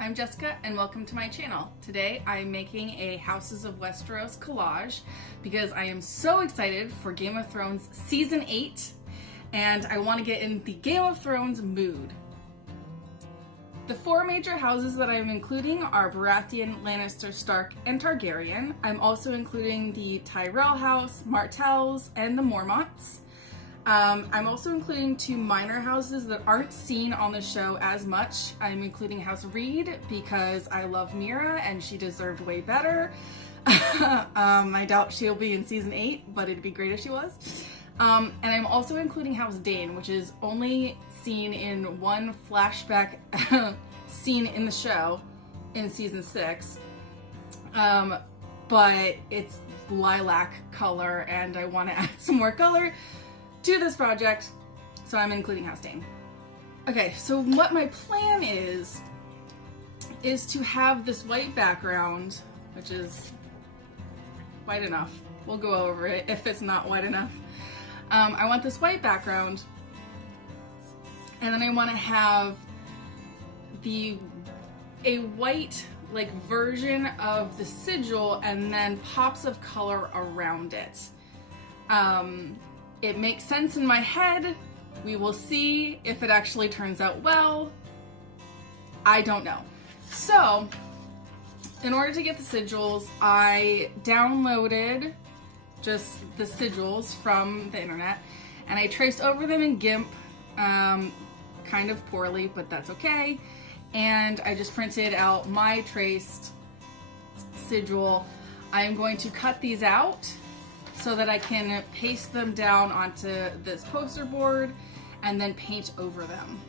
I'm Jessica and welcome to my channel. Today I'm making a Houses of Westeros collage because I am so excited for Game of Thrones Season 8 and I want to get in the Game of Thrones mood. The four major houses that I'm including are Baratheon, Lannister, Stark, and Targaryen. I'm also including the Tyrell house, Martells, and the Mormonts. I'm also including two minor houses that aren't seen on the show as much. I'm including House Reed because I love Mira and she deserved way better. I doubt she'll be in season 8, but it'd be great if she was. And I'm also including House Dane, which is only seen in one flashback scene in the show in season 6. But it's lilac color and I want to add some more color to this project, so I'm including House Dane. Okay, so what my plan is to have this white background, which is white enough. We'll go over it if it's not white enough. I want this white background, and then I want to have a white like version of the sigil and then pops of color around it. It makes sense in my head. We will see if it actually turns out well. I don't know. So, in order to get the sigils, I downloaded just the sigils from the internet and I traced over them in GIMP, kind of poorly, but that's okay. And I just printed out my traced sigil. I'm going to cut these out so that I can paste them down onto this poster board and then paint over them.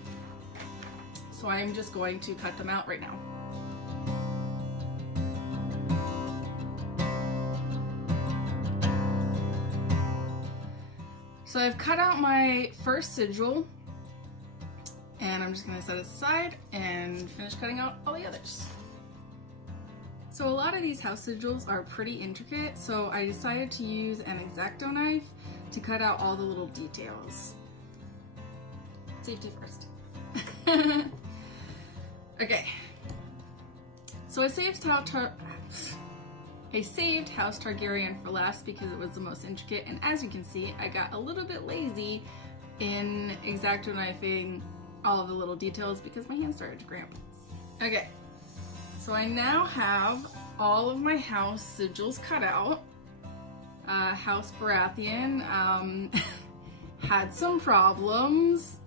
So I'm just going to cut them out right now. So I've cut out my first sigil and I'm just gonna set it aside and finish cutting out all the others. So a lot of these house sigils are pretty intricate, so I decided to use an X-Acto knife to cut out all the little details. Safety first. Okay. So I saved House Targaryen for last because it was the most intricate, and as you can see, I got a little bit lazy in X-Acto knifing all of the little details because my hands started to cramp. Okay. So I now have all of my house sigils cut out. House Baratheon had some problems,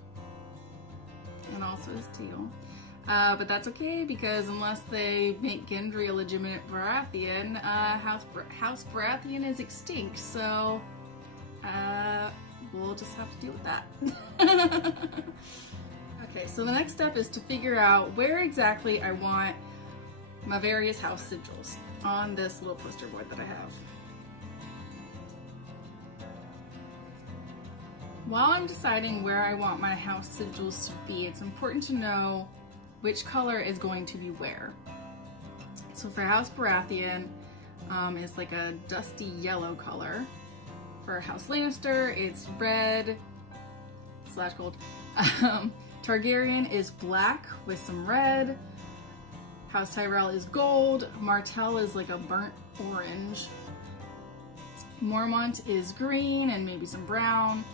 and also his tail. But that's okay because unless they make Gendry a legitimate Baratheon, House Baratheon is extinct. So we'll just have to deal with that. Okay, so the next step is to figure out where exactly I want my various house sigils on this little poster board that I have. While I'm deciding where I want my house sigils to be, it's important to know which color is going to be where. So for House Baratheon, it's like a dusty yellow color. For House Lannister, it's red / gold. Targaryen is black with some red. House Tyrell is gold, Martell is like a burnt orange, Mormont is green and maybe some brown,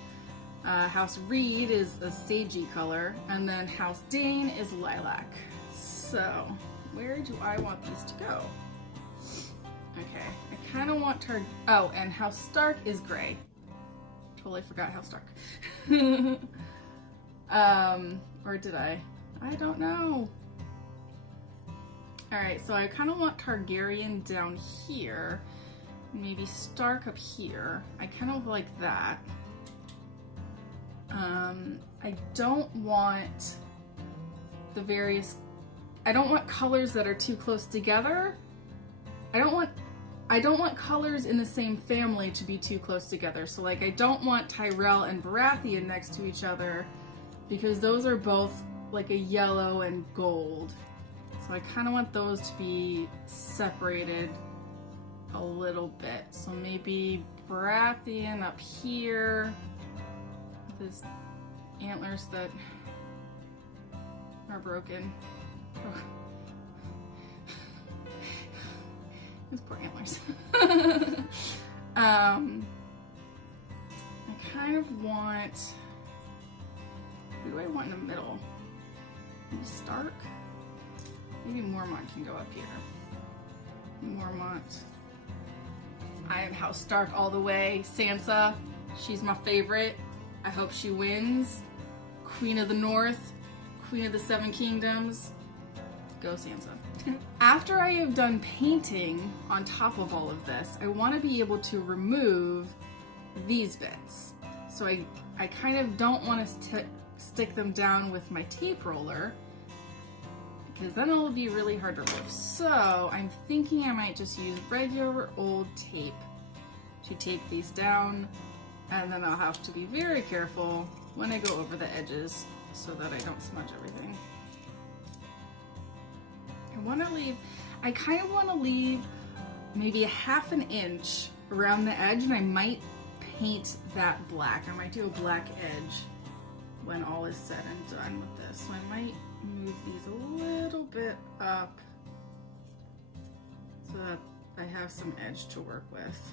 House Reed is a sagey color, and then House Dane is lilac. So, where do I want these to go? Okay, I kind of want oh, and House Stark is gray. Totally forgot House Stark. Or did I? I don't know. Alright, so I kind of want Targaryen down here, maybe Stark up here. I kind of like that. I don't want I don't want colors that are too close together. I don't want colors in the same family to be too close together. So like I don't want Tyrell and Baratheon next to each other because those are both like a yellow and gold. So I kind of want those to be separated a little bit. So maybe Baratheon up here with his antlers that are broken. His poor antlers. I kind of want, who do I want in the middle? Maybe Stark? Maybe Mormont can go up here. Mormont. I am House Stark all the way. Sansa, she's my favorite. I hope she wins. Queen of the North, Queen of the Seven Kingdoms. Go Sansa. After I have done painting on top of all of this, I want to be able to remove these bits. So I kind of don't want to stick them down with my tape roller, because then it'll be really hard to remove. So I'm thinking I might just use regular old tape to tape these down, and then I'll have to be very careful when I go over the edges so that I don't smudge everything. I kind of want to leave maybe a ½ an inch around the edge, and I might paint that black. I might do a black edge when all is said and done with this. So I might move these a little bit up so that I have some edge to work with.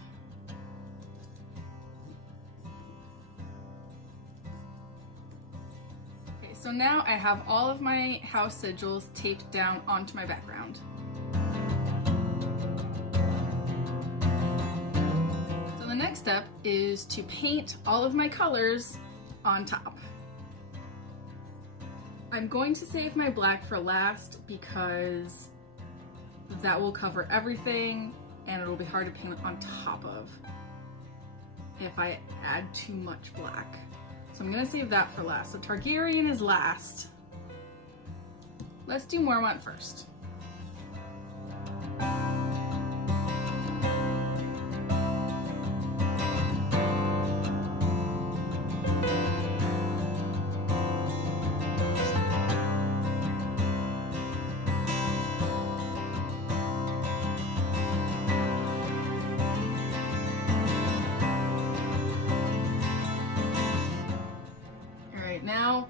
Okay, so now I have all of my house sigils taped down onto my background. So the next step is to paint all of my colors on top. I'm going to save my black for last because that will cover everything and it'll be hard to paint on top of if I add too much black. So I'm gonna save that for last. So Targaryen is last. Let's do Mormont first. Now,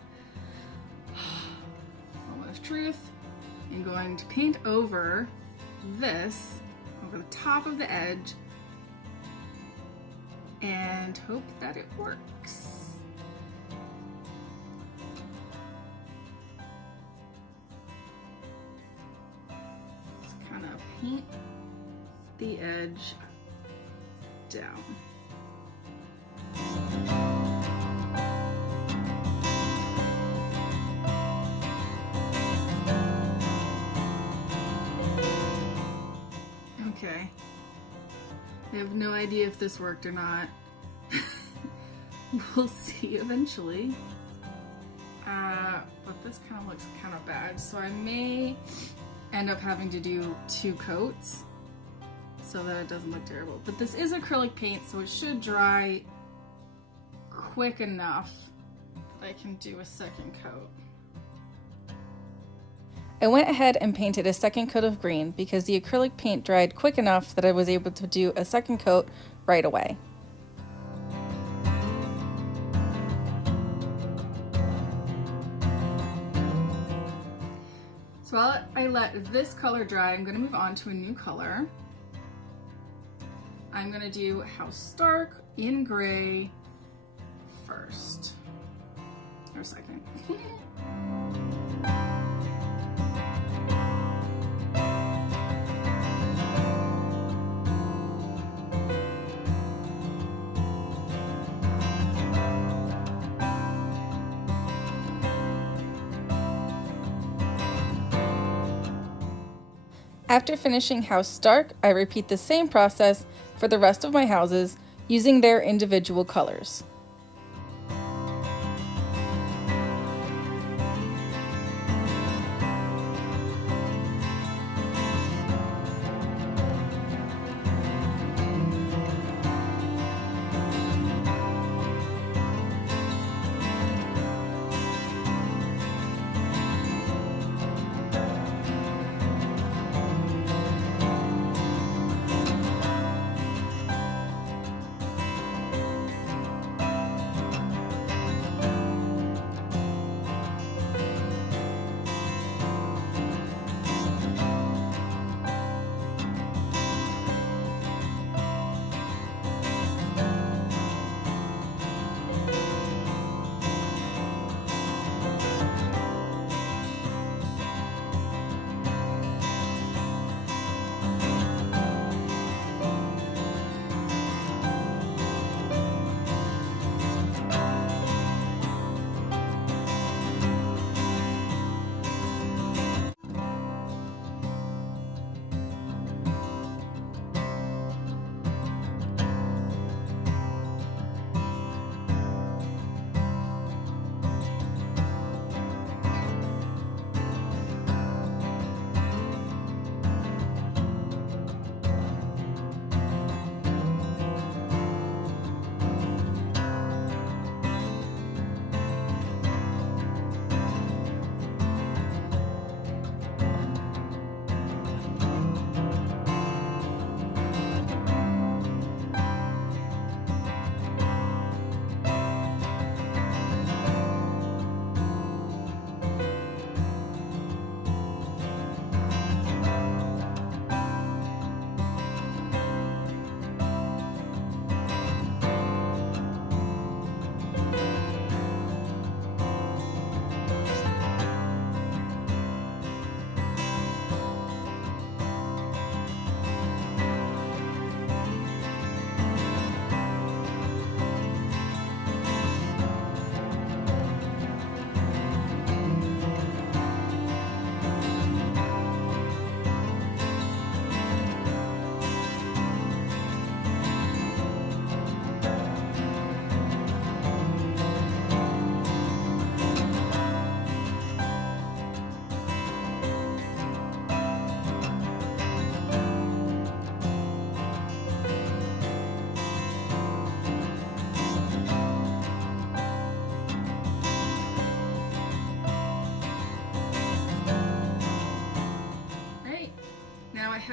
moment of truth, I'm going to paint over this, over the top of the edge, and hope that it works. Just kind of paint the edge down. Okay, I have no idea if this worked or not. We'll see eventually. But this kind of looks kind of bad, so I may end up having to do 2 coats so that it doesn't look terrible. But this is acrylic paint, so it should dry quick enough that I can do a second coat. I went ahead and painted a second coat of green because the acrylic paint dried quick enough that I was able to do a second coat right away. So while I let this color dry, I'm going to move on to a new color. I'm going to do House Stark in gray first, or second. After finishing House Stark, I repeat the same process for the rest of my houses using their individual colors.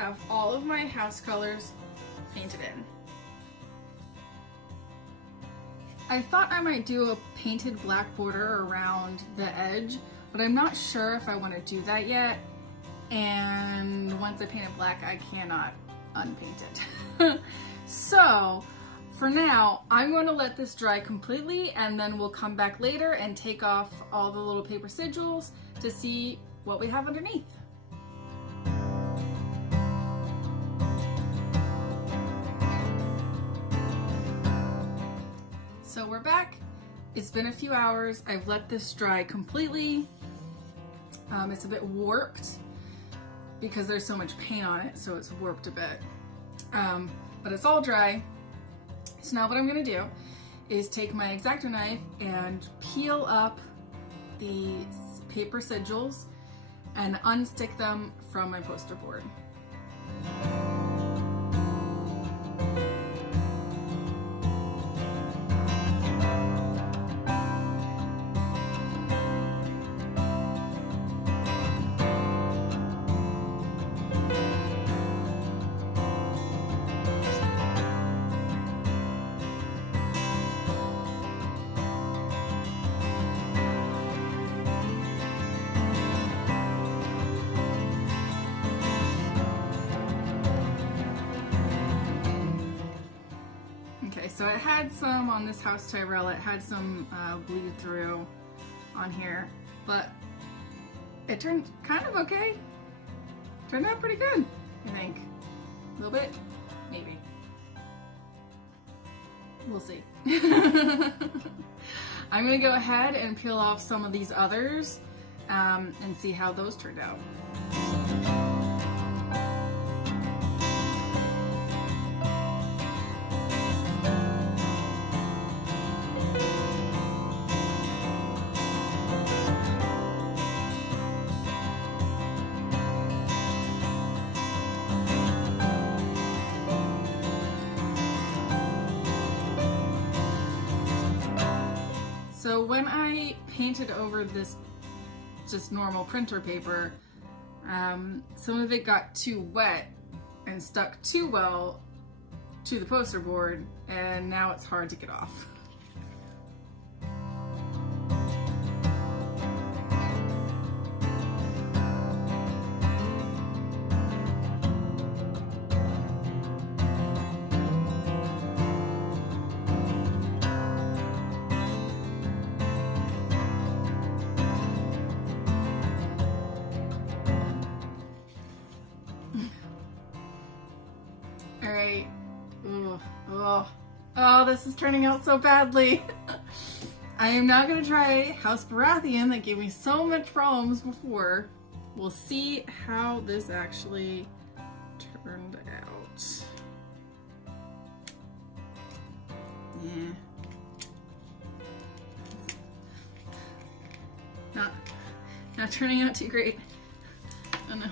have all of my house colors painted in. I thought I might do a painted black border around the edge, but I'm not sure if I want to do that yet. And once I paint it black, I cannot unpaint it. So for now, I'm going to let this dry completely, and then we'll come back later and take off all the little paper sigils to see what we have underneath. So we're back. It's been a few hours. I've let this dry completely. It's a bit warped because there's so much paint on it, so it's warped a bit. But it's all dry. So now what I'm gonna do is take my X-Acto knife and peel up the paper sigils and unstick them from my poster board. So it had some on this house Tyrell, it had some bleed through on here, but it turned kind of okay. Turned out pretty good, I think. A little bit, maybe. We'll see. I'm gonna go ahead and peel off some of these others and see how those turned out. So when I painted over this just normal printer paper, some of it got too wet and stuck too well to the poster board, and now it's hard to get off. Alright. Oh, this is turning out so badly. I am now going to try House Baratheon that gave me so much problems before. We'll see how this actually turned out. Yeah. Not turning out too great. Oh no.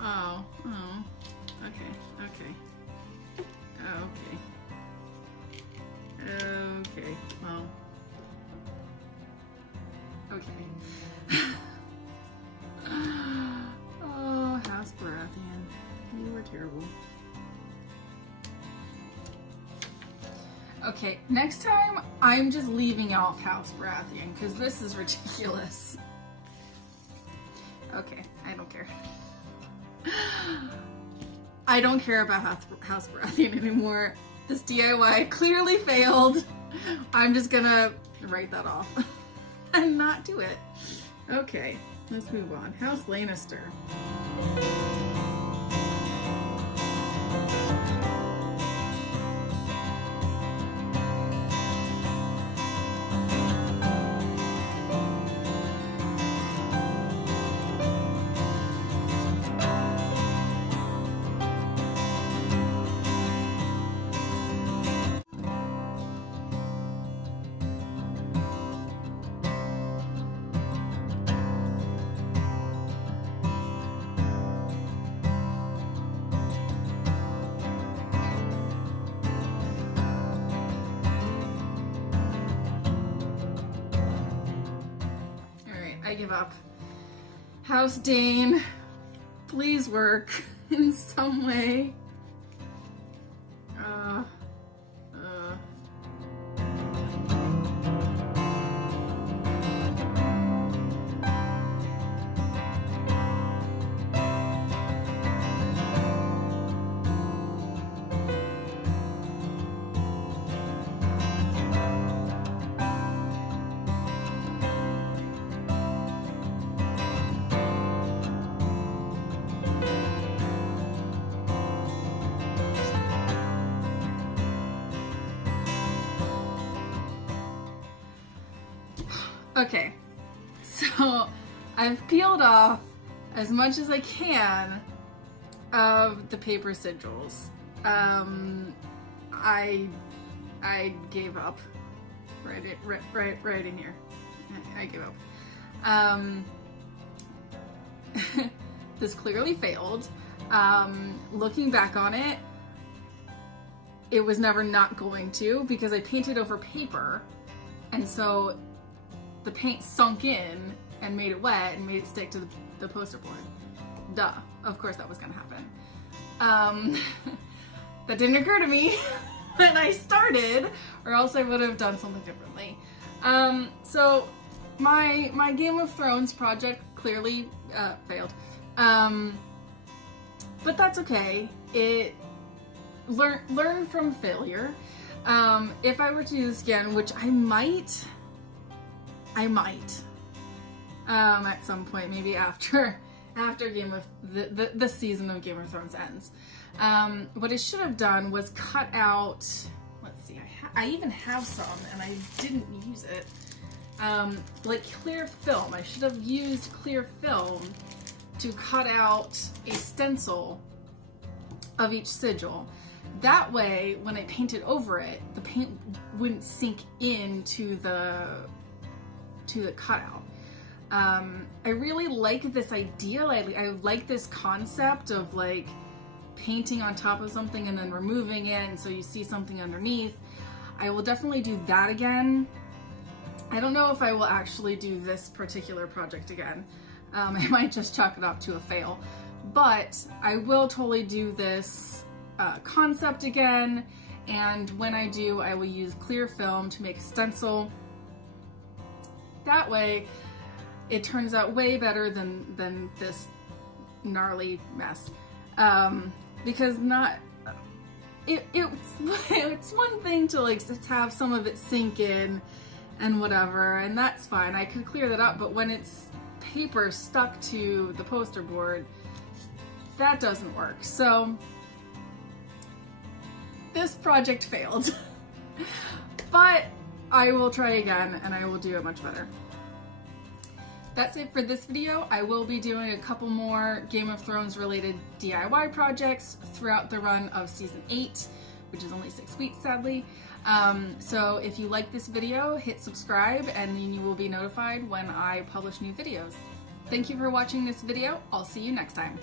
Oh. Okay. Well. Okay. Oh, House Baratheon. You were terrible. Okay, next time I'm just leaving off House Baratheon because this is ridiculous. Okay, I don't care. I don't care about House Baratheon anymore. This DIY clearly failed. I'm just gonna write that off and not do it. Okay, let's move on. House Lannister. I give up. House Dane. Please work in some way. Okay, so I've peeled off as much as I can of the paper sigils. I gave up right in here. I gave up. This clearly failed. Looking back on it, it was never not going to, because I painted over paper, and so the paint sunk in and made it wet and made it stick to the poster board. Duh. Of course that was gonna happen. That didn't occur to me when I started, or else I would have done something differently. So my Game of Thrones project clearly failed. But that's okay. Learn from failure. If I were to do this again, which I might at some point, maybe after Game of the season of Game of Thrones ends. What I should have done was cut out. Let's see, I even have some, and I didn't use it. Like clear film. I should have used clear film to cut out a stencil of each sigil. That way, when I painted over it, the paint wouldn't sink into the cutout. I really like this idea. I like this concept of like painting on top of something and then removing it, and so you see something underneath. I will definitely do that again. I don't know if I will actually do this particular project again. I might just chalk it up to a fail, but I will totally do this concept again, and when I do, I will use clear film to make a stencil. That way, it turns out way better than this gnarly mess. Because it's one thing to like have some of it sink in and whatever, and that's fine. I could clear that up, but when it's paper stuck to the poster board, that doesn't work. So this project failed. But I will try again, and I will do it much better. That's it for this video. I will be doing a couple more Game of Thrones related DIY projects throughout the run of Season 8, which is only 6 weeks, sadly. So if you like this video, hit subscribe, and then you will be notified when I publish new videos. Thank you for watching this video. I'll see you next time.